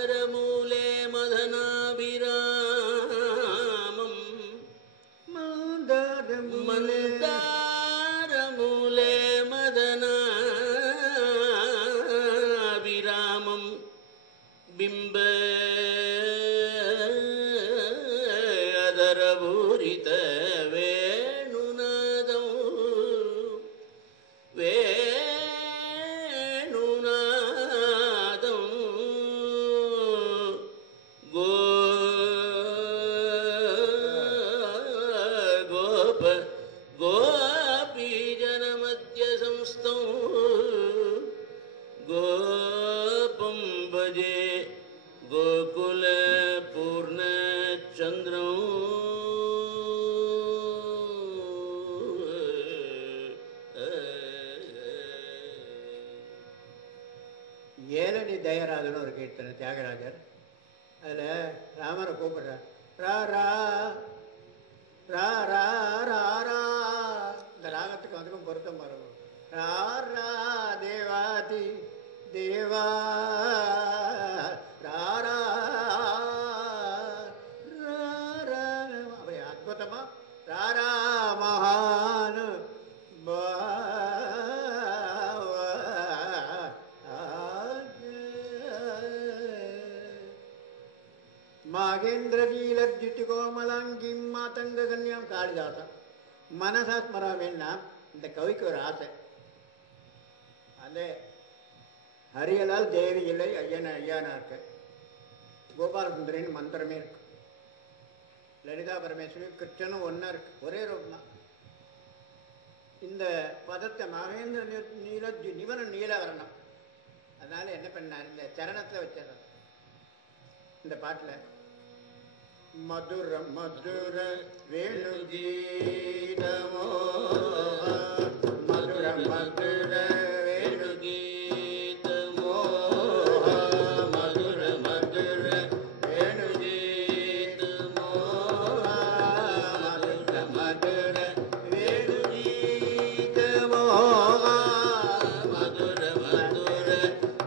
मन्दारमूले मदनाभिरामम् मन्दारमूले मदनाभिरामम् बिम्ब अदरभूरित ஏலனி தயராஜன் ஒரு கீர்த்தனை தியாகராஜர். அதில் ராமரை கூப்பிடுறார். ரா ரா ரா ரா ரா ரா. இந்த ராகத்துக்கு அதுக்கும் பொருத்தம் வரும். ரா ரா தேவாதி தேவா ரா ரா ரா. அப்படி அற்புதமா ரா ரா மகான் மாகேந்திரீலத்யுதிகோமலாங்கிம் மாதங்க கன்யாம். காளிதாசன் மனசாஸ்மராமேன்னா இந்த கவிக்கு ஒரு ஆசை. அந்த ஹரியலால் தேவி இல்லை ஐயனா இருக்க. கோபாலசுந்தரின்னு மந்திரமே இருக்கு. லலிதா பரமேஸ்வரி கிருஷ்ணனும் ஒன்னா இருக்கு. ஒரே ரூபம் தான். இந்த பதத்தை மகேந்திர நிவன நீலவரணம். அதனால என்ன பண்ணார், இந்த சரணத்தில் வச்சிடறார் இந்த பாட்டில். மதுர மதுர வேணுகீதமோ மதுர மதுர வேணுகீதமோ மதுர மதுர வேணுகீதமோ மதுர மதுர வேணுகீதமோ மதுர மதுர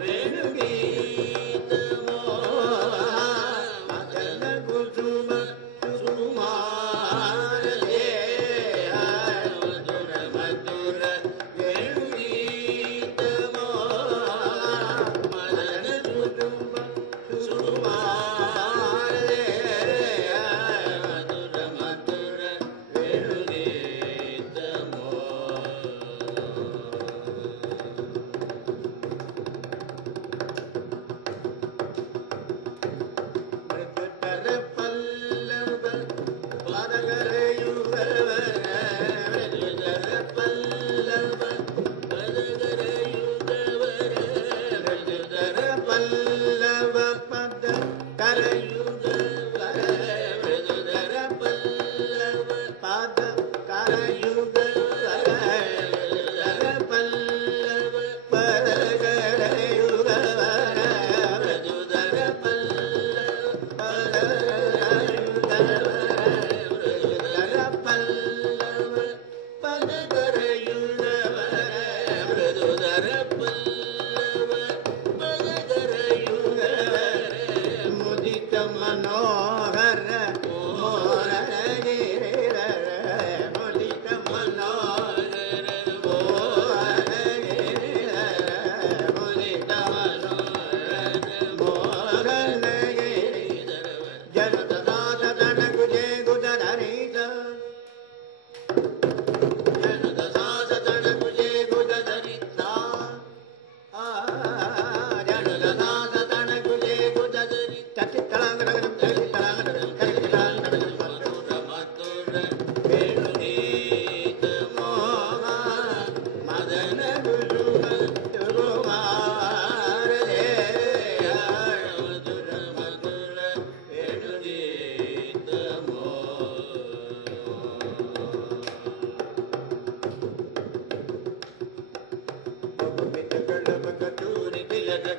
வேணுகீதமோ மதன குசும சுகுமார தேஹ மதுர மதுர வேணுகீதமோ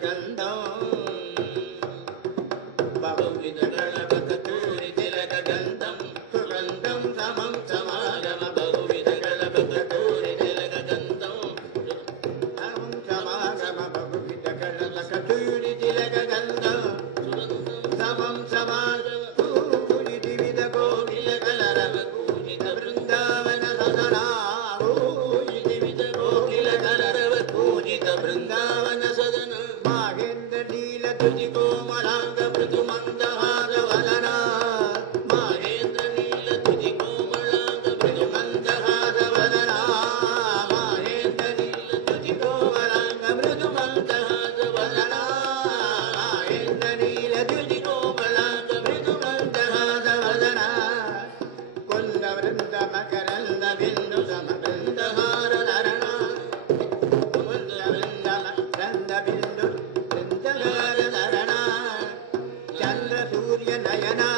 गन्धं बहुविधगणपकटूरि तिलकगन्धं सुगन्धं समं समागम बहुविधगणपकटूरि तिलकगन्धं समं समागम बहुविधगणपकटूरि तिलकगन्धं समं समागम वृंदावन सदन माहेन्द्र नील तुझि कोमलांग मृदु मंदहार वदना माहेन्द्र नील तुझि कोमलांग मृदु मंदहार वदना माहेन्द्र नील तुझि कोमलांग मृदु मंदहार वदना माहेन्द्र नील तुझि कोमलांग मृदु मंदहार वदना कुंद वृंद मकरंद बिंदु सम वृंदहार धरणा चंद्र सूर्य नयना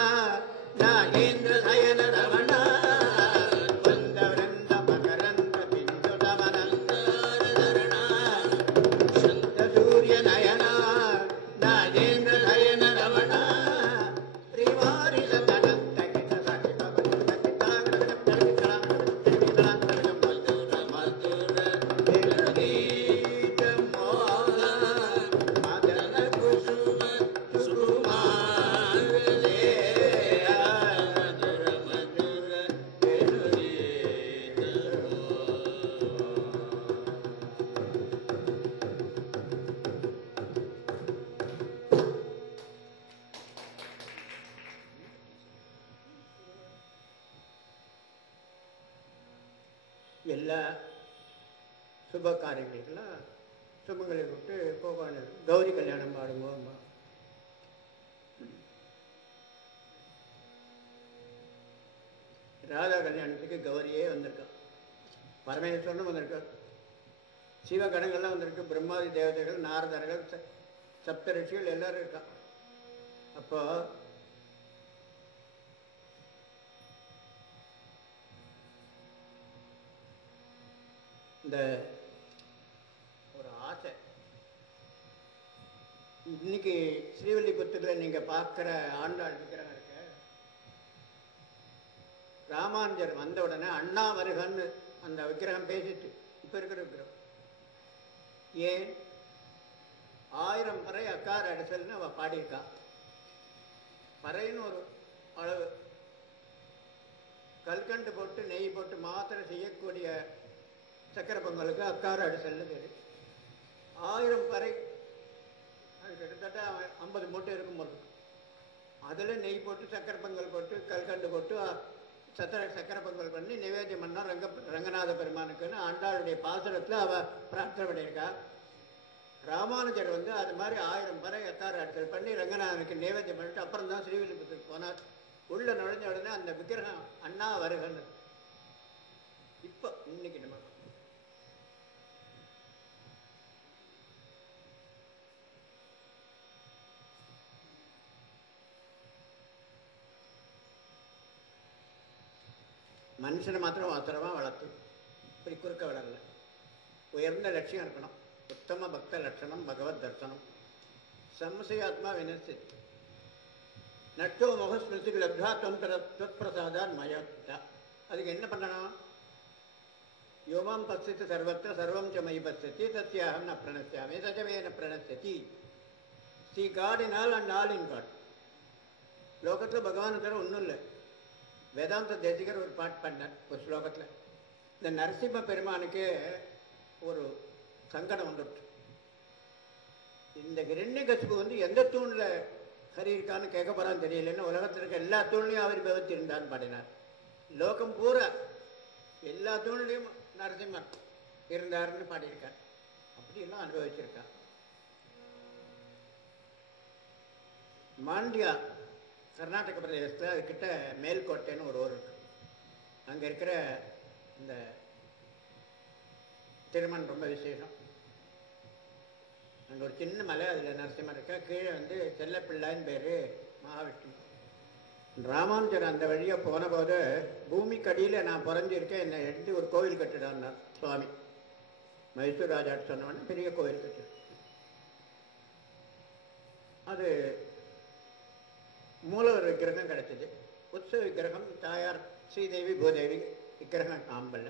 नागेन्द्र नयन रमणा वृंद वृंद मकरंद बिंदु दमनंदरणा चंद्र सूर्य नयना नागेन्द्र नयन रमणा त्रिवारि लतनंत कित सखि ಎಲ್ಲ ಶುಭ ಕಾರ್ಯಗಳಿಗೆಲ್ಲ சுமங்களை விட்டு போகான கௌரி கல்யாணம் பாடுவோம். ராதா கல்யாணத்துக்கு கௌரியே வந்திருக்கான், பரமேஸ்வரனும் வந்திருக்கான், சிவகணங்கள்லாம் வந்திருக்கு, பிரம்மாதி தேவதைகள், நாரதர்கள், சப்தரிஷிகள் எல்லாரும் இருக்கான். அப்போ இந்த ஒரு ஆசை, இன்னைக்கு ஸ்ரீவில்லிபுத்தூரில் நீங்கள் பார்க்குற ஆண்டாள் விக்கிரகம் இருக்க, ராமானுஜர் வந்த உடனே அண்ணா வருகன்னு அந்த விக்கிரகம் பேசிட்டு இப்போ இருக்கிற விக்கிரகம். ஏன் 1000 பறை அக்கார அடிசல்னு அவள் பாடியிருக்கா. பறைன்னு ஒரு அளவு, கல்கண்டு போட்டு நெய் போட்டு மாத்திரை செய்யக்கூடிய சக்கரை பொங்கலுக்கு அக்கார அடிசல்னு பேர். 1000 பறை, அது கிட்டத்தட்ட 50 மூட்டை இருக்கும் போது, அதில் நெய் போட்டு சக்கரை பொங்கல் போட்டு கல்கண்டு போட்டு சக்கரை பொங்கல் பண்ணி நிவேத்தியம் பண்ணால் ரங்கநாத பெருமானுக்குன்னு ஆண்டாளுடைய பாசுரத்தில் அவள் பிரார்த்தனை பண்ணியிருக்கா. ராமானுஜர் வந்து அது மாதிரி 1000 பறை அக்கார அடிசல் பண்ணி ரங்கநாதனுக்கு நிவேத்தியம் பண்ணிட்டு அப்புறம் தான் ஸ்ரீவில்லிபுத்தூருக்கு போனார். உள்ள நுழைஞ்ச உடனே அந்த விக்கிரகம் அண்ணா வருகன்னு. இப்போ இன்னைக்கு நம்ம மனுஷனை மாத்திரம் அவசரமாக வளர்த்து இப்படி குறுக்க வளரல. உயர்ந்த லட்சியம் இருக்கணும். உத்தம பக்த லட்சணம் பகவத் தர்சனம். சம்சயாத்மா வினசி நட்டோ முகஸ்மிருதி லப்தா தொத்பிரசாதான் மயத்தா. அதுக்கு என்ன பண்ணணும்? யோமாம் பசித்து சர்வத்திர சர்வம் ச மயி பசத்தி சத்தியாகம் ந பிரணசியாமி சஜமே ந பிரணசதி. See God in all and all in God. லோகத்தில் பகவானை தவிர ஒன்றும் இல்லை. வேதாந்த தேசிகர் ஒரு பாட்டு பண்ணார் ஒரு ஸ்லோகத்தில். இந்த நரசிம்ம பெருமானுக்கு ஒரு சங்கடம் வந்துட்டு, இந்த ஹிரண்யகசிபு வந்து எந்த தூணில் ஹரி இருக்கான்னு கேட்க போகிறான்னு தெரியலன்னு உலகத்தில் இருக்க எல்லா தூண்லையும் அவர் விபத்து இருந்தான்னு பாடினார். லோகம் பூரா எல்லா தூண்லையும் நரசிம்மர் இருந்தாருன்னு பாடியிருக்கார். அப்படியெல்லாம் அனுபவிச்சிருக்கார். மாண்டியா கர்நாடக பிரதேசத்தில் அதுக்கிட்ட மேல்கோட்டைன்னு ஒரு ஊர் இருக்கு. அங்கே இருக்கிற இந்த திருமண் ரொம்ப விசேஷம். அங்கே ஒரு சின்ன மலை, அதில் நரசிம்மர் இருக்கா. கீழே வந்து செல்லப்பிள்ளான்னு பேர், மகாவிஷ்ணு. ராமானுஜர் அந்த வழியாக போன போது பூமிக்கடியில் நான் பிறந்திருக்கேன், என்னை எடுத்து ஒரு கோவில் கட்டிடான்னார் சுவாமி. மைசூர் ராஜாட்டு சொன்னவொடனே பெரிய கோவில் கட்டிடு. அது மூலவர் விக்கிரகம் கிடைச்சது. உற்சவ விக்கிரகம் தாயார் ஸ்ரீதேவி பூதேவி விக்கிரகம் ஆம்பல்ல.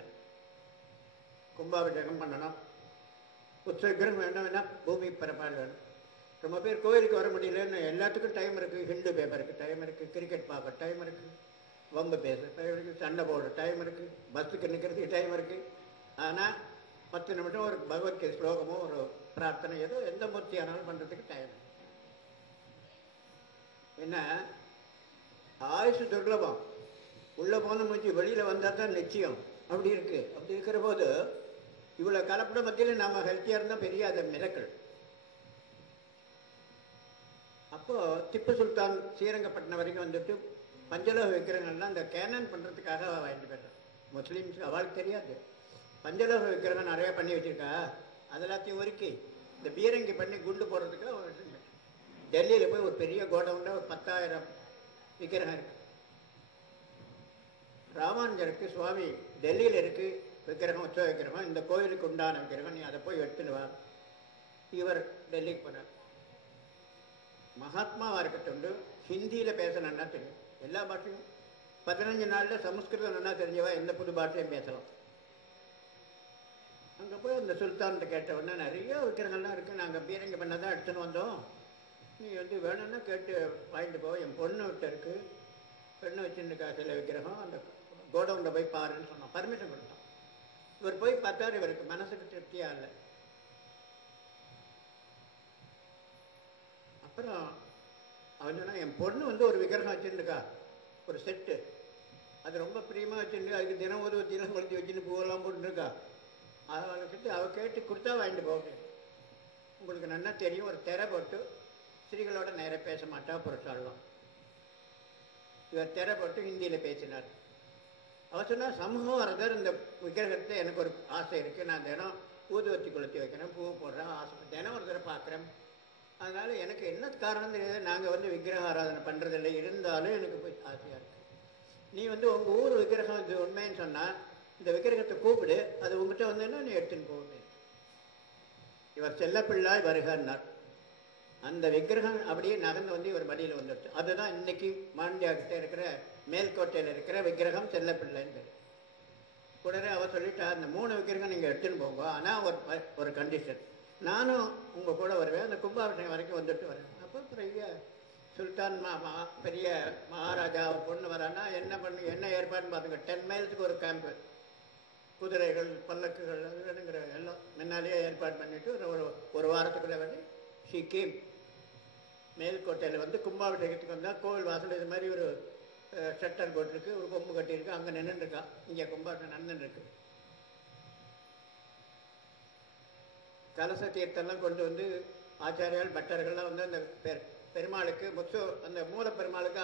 கும்பாபிஷேகம் பண்ணணும். உற்சவ விக்கிரகம் வேணும்னா பூமி பரப்பால் வேணும். ரொம்ப பேர் கோயிலுக்கு வர முடியலன்னு எல்லாத்துக்கும் டைம் இருக்குது. ஹிந்து பேப்பருக்கு டைம் இருக்குது, கிரிக்கெட் பார்க்க டைம் இருக்குது, வம்பு பேச டைம் இருக்குது, சண்டை போடுற டைம் இருக்குது, பஸ்ஸுக்கு நிற்கிறதுக்கு டைம் இருக்குது. ஆனால் 10 நிமிஷம் ஒரு பகவத்கீதை ஸ்லோகமோ ஒரு பிரார்த்தனை ஏதோ எந்த மூர்த்தி ஆனாலும் பண்ணுறதுக்கு டைம். என்ன ஆயுசு துர்லபம். உள்ளே போன மூச்சு வெளியில் வந்தால் தான் நிச்சயம். அப்படி இருக்குது. அப்படி இருக்கிற போது இவ்வளோ கலப்பட மத்தியில் நம்ம ஹெல்த்தியாக இருந்தால் பெரிய அதை மிரக்கல். அப்போது திப்பு சுல்தான் ஸ்ரீரங்கப்பட்டினம் வரைக்கும் வந்துட்டு பஞ்சலோக விக்கிரகங்கள்லாம் இந்த கேனன் பண்ணுறதுக்காக வாங்கிட்டு போயிட்டான். முஸ்லீம்ஸுக்கு அவளுக்கு தெரியாது. பஞ்சலோக விக்கிரகம் நிறையா பண்ணி வச்சுருக்கா. அதெல்லாத்தையும் ஒருக்கி இந்த பீரங்கி பண்ணி குண்டு போடுறதுக்கு டெல்லியில் போய் ஒரு பெரிய கோடவுனில் ஒரு 10,000 விக்கிரகம் இருக்கு. ராமானுஜருக்கு சுவாமி டெல்லியில் இருக்குது விக்கிரகம், உற்சவ விக்கிரகம், இந்த கோயிலுக்கு உண்டான விக்கிரகம், நீ அதை போய் எடுத்துன்னு வா. இவர் டெல்லிக்கு போனார். மகாத்மாவாக இருக்கட்டும் ஹிந்தியில் பேசணுன்னா தெரியும். எல்லா பாஷையும் 15 நாளில் சமஸ்கிருதம் நல்லா தெரிஞ்சவா எந்த புது பாஷையும் பேசலாம். அங்கே போய் அந்த சுல்தான்கிட்ட கேட்டவுடனே நிறைய விக்கிரகங்கள்லாம் இருக்குது, நாங்கள் பீரங்கி பண்ண தான் எடுத்துன்னு வந்தோம், நீ வேணும்னா கேட்டு வாங்கிட்டு போ, என் பொண்ணு விட்டு இருக்குது, பெண்ணு வச்சுருக்கா சில விக்கிரகம், அந்த கோடவுனில் போய் பாருன்னு சொன்னோம். பர்மிஷன் கொடுத்தோம். இவர் போய் பார்த்தார். இவருக்கு மனசுக்கு திருப்தியாக இல்லை. அப்புறம் அவன் சொன்னால் என் பொண்ணு ஒரு விக்கிரகம் வச்சுருக்கா, ஒரு செட்டு, அது ரொம்ப பிரியமாக வச்சுருக்கு, அதுக்கு தினம் ஒரு தினம் கொளுத்தி வச்சுன்னு பூவெல்லாம் போட்டுருக்கா, அவள்கிட்ட அவள் கேட்டு கொடுத்தா வாங்கிட்டு போக. உங்களுக்கு நல்லா தெரியும், ஒரு திரை போட்டு ஸ்திரீகளோட நேராக பேச மாட்டா புருஷாலாம். இவர் திரை போட்டு ஹிந்தியில் பேசினார். அவர் சொன்னால் சமூகம் வரதர் இந்த விக்கிரகத்தை எனக்கு ஒரு ஆசை இருக்குது, நான் தினம் ஊதுவத்தி கொளுத்தி வைக்கிறேன், பூ போடுறேன், ஆசை தினம் ஒரு தடவை பார்க்குறேன், அதனால் எனக்கு என்ன காரணம் தெரியாது, நாங்கள் விக்கிரக ஆராதனை பண்ணுறதில்லை, இருந்தாலும் எனக்கு போய் ஆசையாக இருக்குது. நீ உங்கள் ஊர் விக்கிரகம் இது உண்மைன்னு சொன்னால் இந்த விக்கிரகத்தை கூப்பிடு, அது உங்கள்கிட்ட வந்தேன்னா நீ எடுத்துன்னு போவேன். இவர் செல்லப்பிள்ளாய் வருகிறார். அந்த விக்கிரகம் அப்படியே நகர்ந்து இவர் மடியில் வந்துடுச்சு. அதுதான் இன்னைக்கு மாண்டியா கிட்ட இருக்கிற மேல்கோட்டையில் இருக்கிற விக்கிரகம் செல்லப்பிள்ளைன்னு பேர். உடனே அவர் சொல்லிட்டா, அந்த 3 விக்கிரகம் நீங்கள் எடுத்துன்னு போங்க, ஆனால் ஒரு கண்டிஷன், நானும் உங்கள் கூட வருவேன், அந்த கும்பாபிஷேகம் வரைக்கும் வந்துட்டு வரேன். அப்போ பெரிய சுல்தான் பெரிய மகாராஜா பொண்ணு வரான்னா என்ன ஏற்பாடுன்னு பார்த்துங்க. 10 மைல்ஸுக்கு ஒரு கேம்பு, குதிரைகள் பல்லக்குகள் அதுங்கிற எல்லாம் முன்னாலேயே ஏற்பாடு பண்ணிவிட்டு ஒரு வாரத்துக்குள்ளே ஷீக்கீம் மேல்கோட்டையில் கும்பாபிஷேகத்துக்கு வந்தால் கோவில் வாசல் இது மாதிரி ஒரு ஷட்டர் போட்டிருக்கு, ஒரு கொம்பு கட்டியிருக்கு, அங்கே நின்றுருக்கா. இங்கே கும்பாபிஷேகம் நடந்துருக்கு. கலச தீர்த்தெல்லாம் கொண்டு ஆச்சாரியால் பட்டர்கள்லாம் அந்த பெருமாளுக்கு அந்த மூல பெருமாளுக்கு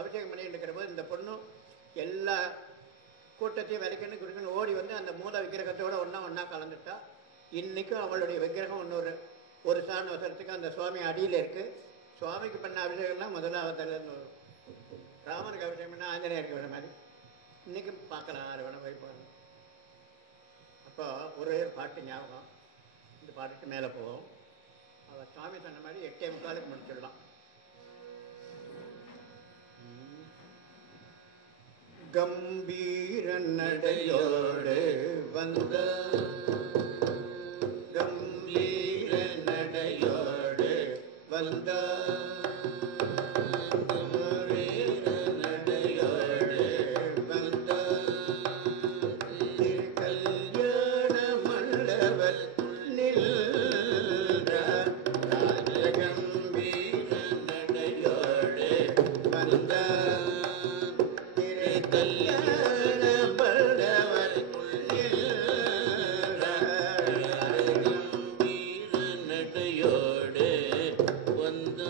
அபிஷேகம் பண்ணிட்டு இருக்கிற போது இந்த பொண்ணும் எல்லா கூட்டத்தையும் விலைக்கணும் குடிக்கணும் ஓடி அந்த மூல விக்கிரகத்தோட ஒன்றா கலந்துட்டா. இன்றைக்கும் அவளுடைய விக்கிரகம் ஒரு சாண வசனத்துக்கு அந்த சுவாமி அடியில் இருக்குது. சுவாமிக்கு பண்ண அபிஷேகம்லாம் முதலாவதில் வரும். ராமனுக்கு அபிஷேகம் பண்ணால் ஆஞ்சநேயருக்கு வேற மாதிரி இன்றைக்கும் பார்க்கலாம். யார் வேணால் போய் பாருங்க. அப்போ ஒரு பாட்டு ஞாபகம், இந்த பாட்டுக்கு மேலே போவோம். அவர் சுவாமி சொன்ன மாதிரி 8:45 முடிச்சிடலாம். கம்பீர நடையோடு வந்த கம்பீர நடையோடு வந்த வந்த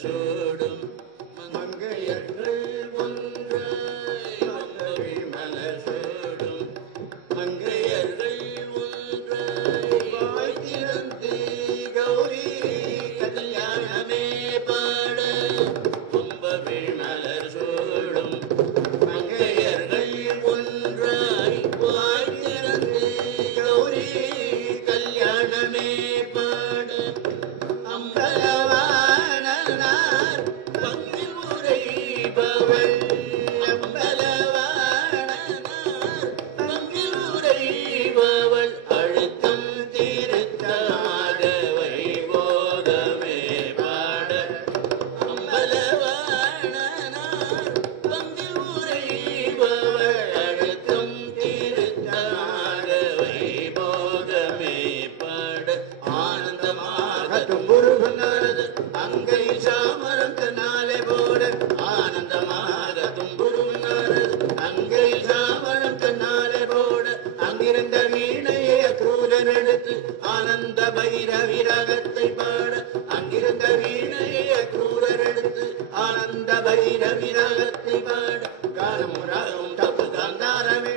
சூடும் மங்கையர்கள் ஒன்றாய் வம்பவி மலர் சூடும் மங்கையர்கள் ஒன்றாய் வாய் திறந்து கௌரி கல்யாணமே பாட வம்பவி மலர் சூடும் மங்கையர்கள் ஒன்றாய் வாய் திறந்து கௌரி கல்யாணமே பாட அம்பலவாணனார் பங்கில் உரைபவள் அம்பலவாணனார் பங்கில் உரைபவள் அழுத்தம் தீர்த்தமாக வைபோகமே பாட அம்பலவாணனார் பங்கில் உரைபவள் அழுத்தம் தீர்த்தமாக வைபோகமே பாட ஆனந்தமாக தும்புருகுனரது அங்கை சாமரத்தினாலே போட ஆனந்தமாக தும்புருகுனரது அங்கை சாமரத்தினாலே போட அங்கிருந்த வீணையை அக்ரூரன் எடுத்து ஆனந்த பைரவி ராகத்தை பாட அங்கிருந்த வீணையை அக்ரூரன் எடுத்து ஆனந்த பைரவி ராகத்தை பாட காலம் ராகம் தப்பு காந்தாரமே